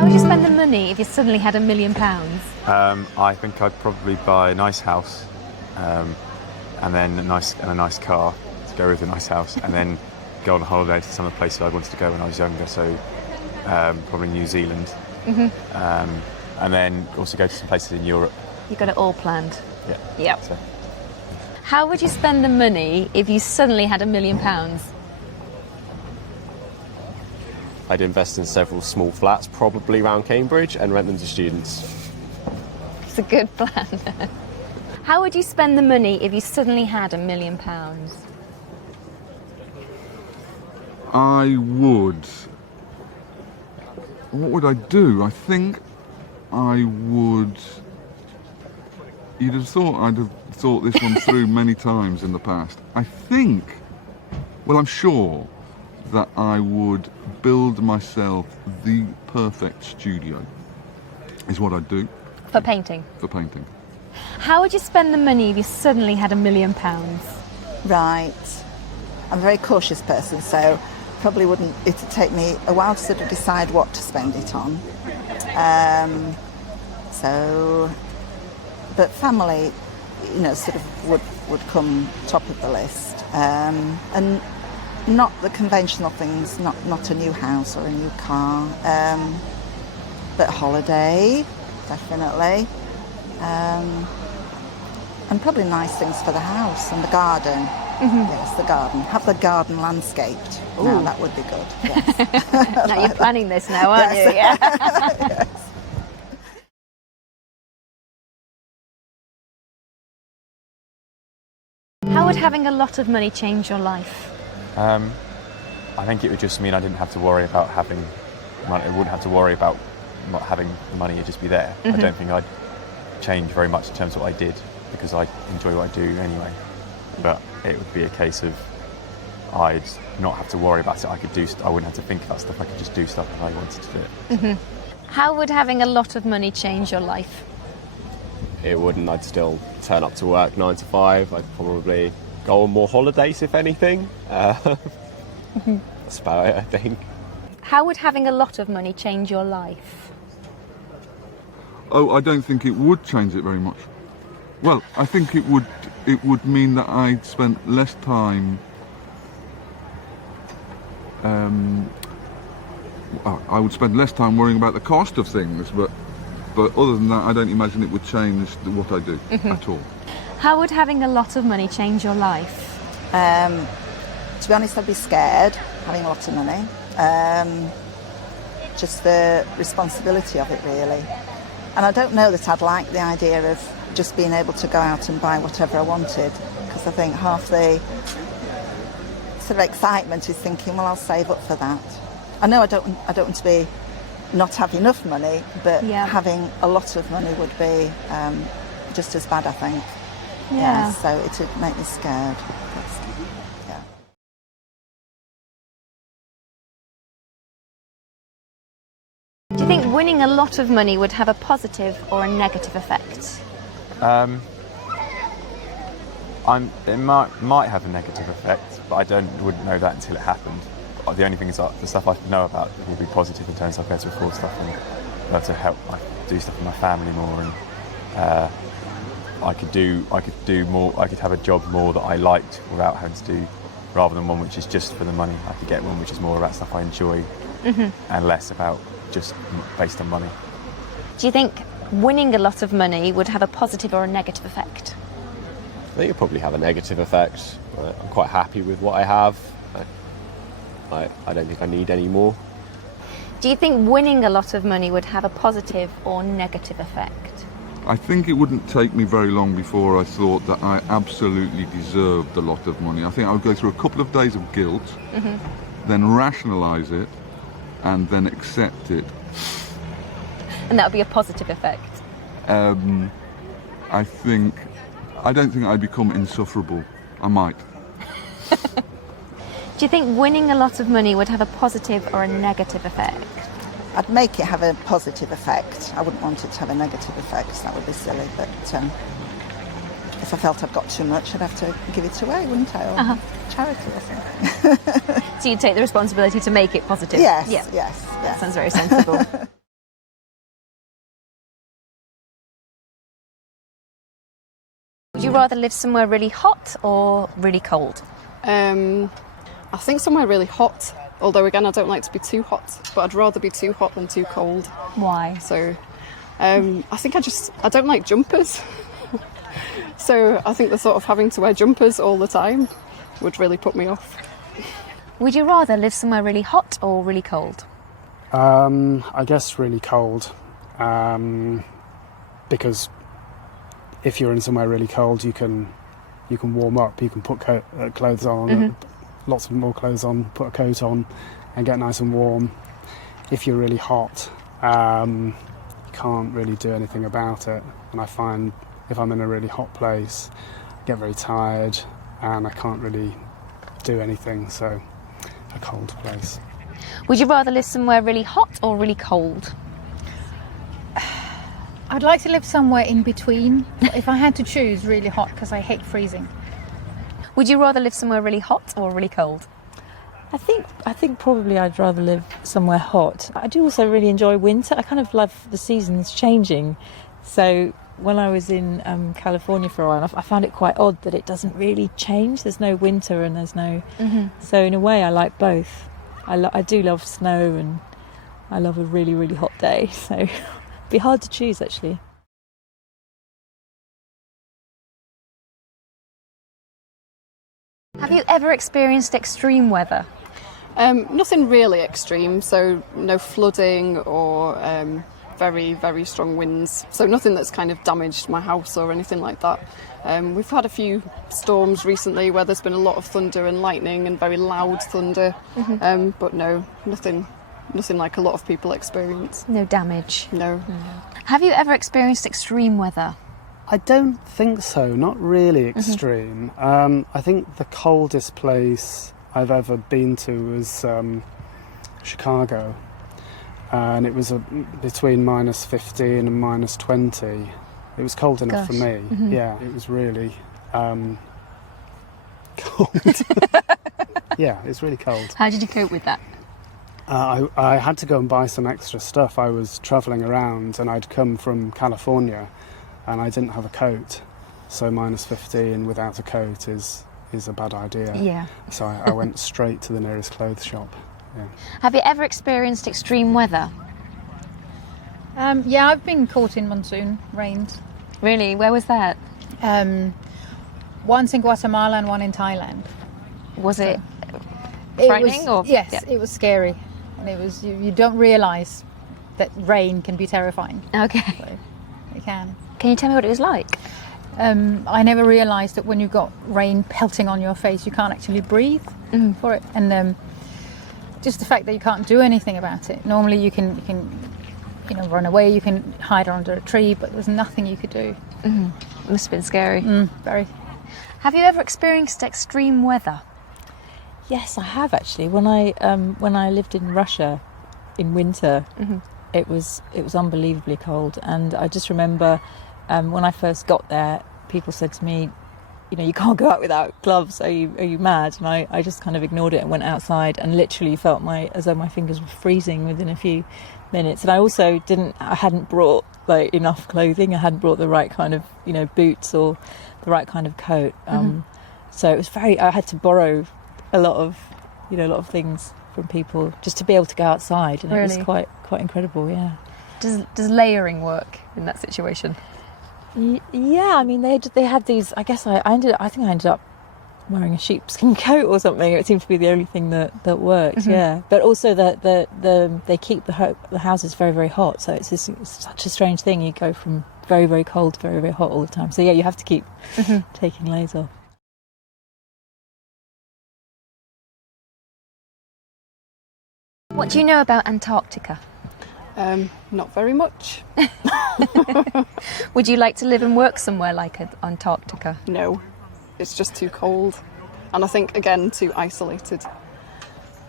How would you spend the money if you suddenly had £1 million? I think I'd probably buy a nice house, and then a nice car to go with the nice house, and then go on holiday to some of the places I wanted to go when I was younger. So probably New Zealand, and then also go to some places in Europe. You got it all planned. Yeah. Yep. So. How would you spend the money if you suddenly had £1 million? I'd invest in several small flats, probably around Cambridge, and rent them to students. It's a good plan. How would you spend the money if you suddenly had £1 million? I would... What would I do? I think I would... You'd have thought I'd have thought this one through many times in the past. I think, well, I'm sure that I would build myself the perfect studio, is what I'd do. For painting? For painting. How would you spend the money if you suddenly had £1 million? Right. I'm a very cautious person, so probably wouldn't, it'd take me a while to sort of decide what to spend it on. But family, you know, sort of would come top of the list. And not the conventional things, not a new house or a new car, but holiday, definitely. And probably nice things for the house and the garden. Yes, the garden. Have the garden landscaped. Now that would be good. Yes. Now you're planning this now, aren't you? Yeah. Yes. How would having a lot of money change your life? I think it would just mean I didn't have to worry about having money. I wouldn't have to worry about not having the money. It'd just be there. I don't think I'd change very much in terms of what I did, because I enjoy what I do anyway. But it would be a case of I'd not have to worry about it. I wouldn't have to think about stuff. I could just do stuff if I wanted to do it. How would having a lot of money change your life? It wouldn't. I'd still turn up to work 9 to 5. I'd probably go on more holidays, if anything. That's about it, I think. How would having a lot of money change your life? Oh, I don't think it would change it very much. Well, I think it would mean that I'd spent less time. I would spend less time worrying about the cost of things, but other than that, I don't imagine it would change what I do at all. How would having a lot of money change your life? To be honest, I'd be scared having lots of money. Just the responsibility of it, really. And I don't know that I'd like the idea of just being able to go out and buy whatever I wanted, because I think half the sort of excitement is thinking, well, I'll save up for that. I know I don't want to be not have enough money, but having a lot of money would be just as bad, I think. Yeah. So it would make me scared. Yeah. Do you think winning a lot of money would have a positive or a negative effect? It might have a negative effect, but I wouldn't know that until it happened. The only thing is that the stuff I know about will be positive in terms of I'll be able to afford stuff and be able to help do stuff with my family more, and I could do more. I could have a job more that I liked without having to do, rather than one which is just for the money. I could get one which is more about stuff I enjoy and less about just based on money. Do you think winning a lot of money would have a positive or a negative effect? I think it'd probably have a negative effect. I'm quite happy with what I have. I don't think I need any more. Do you think winning a lot of money would have a positive or negative effect? I think it wouldn't take me very long before I thought that I absolutely deserved a lot of money. I think I would go through a couple of days of guilt, then rationalise it, and then accept it. And that would be a positive effect? I don't think I'd become insufferable. I might. Do you think winning a lot of money would have a positive or a negative effect? I'd make it have a positive effect. I wouldn't want it to have a negative effect. That would be silly. But if I felt I'd got too much, I'd have to give it away, wouldn't I? Or charity or something. So you'd take the responsibility to make it positive? Yes, yeah. yes. That sounds very sensible. rather live somewhere really hot or really cold? I think somewhere really hot, although again I don't like to be too hot, but I'd rather be too hot than too cold. Why? So I think I don't like jumpers. So I think the thought of having to wear jumpers all the time would really put me off. Would you rather live somewhere really hot or really cold? I guess really cold, because if you're in somewhere really cold, you can warm up. You can put clothes on, lots of more clothes on, put a coat on, and get nice and warm. If you're really hot, you can't really do anything about it. And I find if I'm in a really hot place, I get very tired, and I can't really do anything. So, a cold place. Would you rather live somewhere really hot or really cold? I'd like to live somewhere in between. If I had to choose, really hot, because I hate freezing. Would you rather live somewhere really hot or really cold? I think probably I'd rather live somewhere hot. I do also really enjoy winter. I kind of love the seasons changing. So when I was in California for a while, I found it quite odd that it doesn't really change. There's no winter and there's no... So in a way, I like both. I do love snow and I love a really, really hot day. So it'd be hard to choose, actually. Have you ever experienced extreme weather? Nothing really extreme, so no flooding or very, very strong winds. So nothing that's kind of damaged my house or anything like that. We've had a few storms recently where there's been a lot of thunder and lightning and very loud thunder, but no, nothing like a lot of people experience. No damage? No. Have you ever experienced extreme weather? I don't think so, not really extreme. I think the coldest place I've ever been to was Chicago, and it was between minus 15 and minus 20. It was cold enough for me. Yeah, it was really cold. Yeah, it's really cold. How did you cope with that? I had to go and buy some extra stuff. I was travelling around and I'd come from California and I didn't have a coat. So minus 15 without a coat is a bad idea. Yeah. So I went straight to the nearest clothes shop. Yeah. Have you ever experienced extreme weather? Yeah, I've been caught in monsoon rains. Really? Where was that? Once in Guatemala and one in Thailand. Was it frightening? Yes, it was scary. And it was, you don't realise that rain can be terrifying. Okay. So it can. Can you tell me what it was like? I never realised that when you've got rain pelting on your face, you can't actually breathe for it. And just the fact that you can't do anything about it. Normally you can run away, you can hide under a tree, but there's nothing you could do. Must have been scary. Very. Have you ever experienced extreme weather? Yes, I have actually. When I lived in Russia in winter, it was unbelievably cold, and I just remember when I first got there, people said to me, you can't go out without gloves. Are you mad? And I just kind of ignored it and went outside and literally felt as though my fingers were freezing within a few minutes. And I also hadn't brought enough clothing. I hadn't brought the right kind of boots or the right kind of coat. So it was I had to borrow a lot of things from people just to be able to go outside, and Really? it was quite incredible. Yeah. Does layering work in that situation? Yeah, I mean they had these. I guess I ended up wearing a sheepskin coat or something. It seemed to be the only thing that worked. Yeah, but also they keep the houses very, very hot. So it's such a strange thing. You go from very, very cold to very, very hot all the time. So yeah, you have to keep taking layers off. What do you know about Antarctica? Not very much. Would you like to live and work somewhere like Antarctica? No, it's just too cold. And I think, again, too isolated.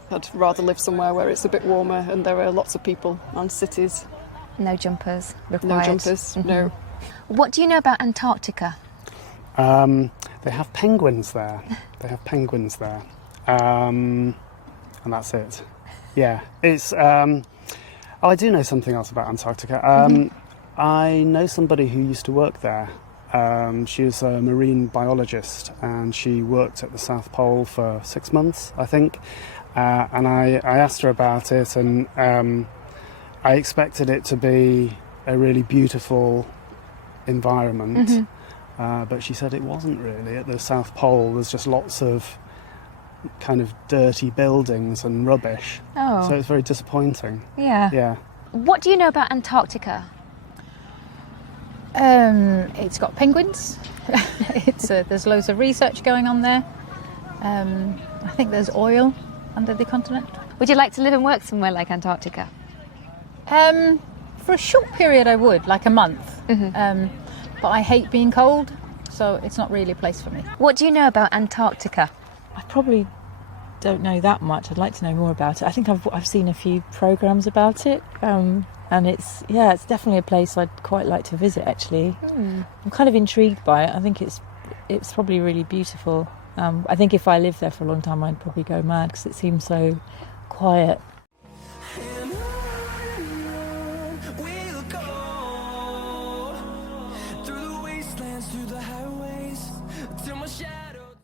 I'd rather live somewhere where it's a bit warmer and there are lots of people and cities. No jumpers required? No jumpers, no. What do you know about Antarctica? They have penguins there. And that's it. Yeah, it's... I do know something else about Antarctica. I know somebody who used to work there, She was a marine biologist, and she worked at the South Pole for 6 months, I think. And I asked her about it, and I expected it to be a really beautiful environment, but she said it wasn't really. At the South Pole, there's just lots of kind of dirty buildings and rubbish. Oh. So it's very disappointing. Yeah. Yeah. What do you know about Antarctica? It's got penguins. There's loads of research going on there. I think there's oil under the continent. Would you like to live and work somewhere like Antarctica? For a short period I would, like a month. But I hate being cold, so it's not really a place for me. What do you know about Antarctica? I probably don't know that much. I'd like to know more about it. I think I've seen a few programmes about it, and it's definitely a place I'd quite like to visit. Actually, I'm kind of intrigued by it. I think it's probably really beautiful. I think if I lived there for a long time, I'd probably go mad because it seems so quiet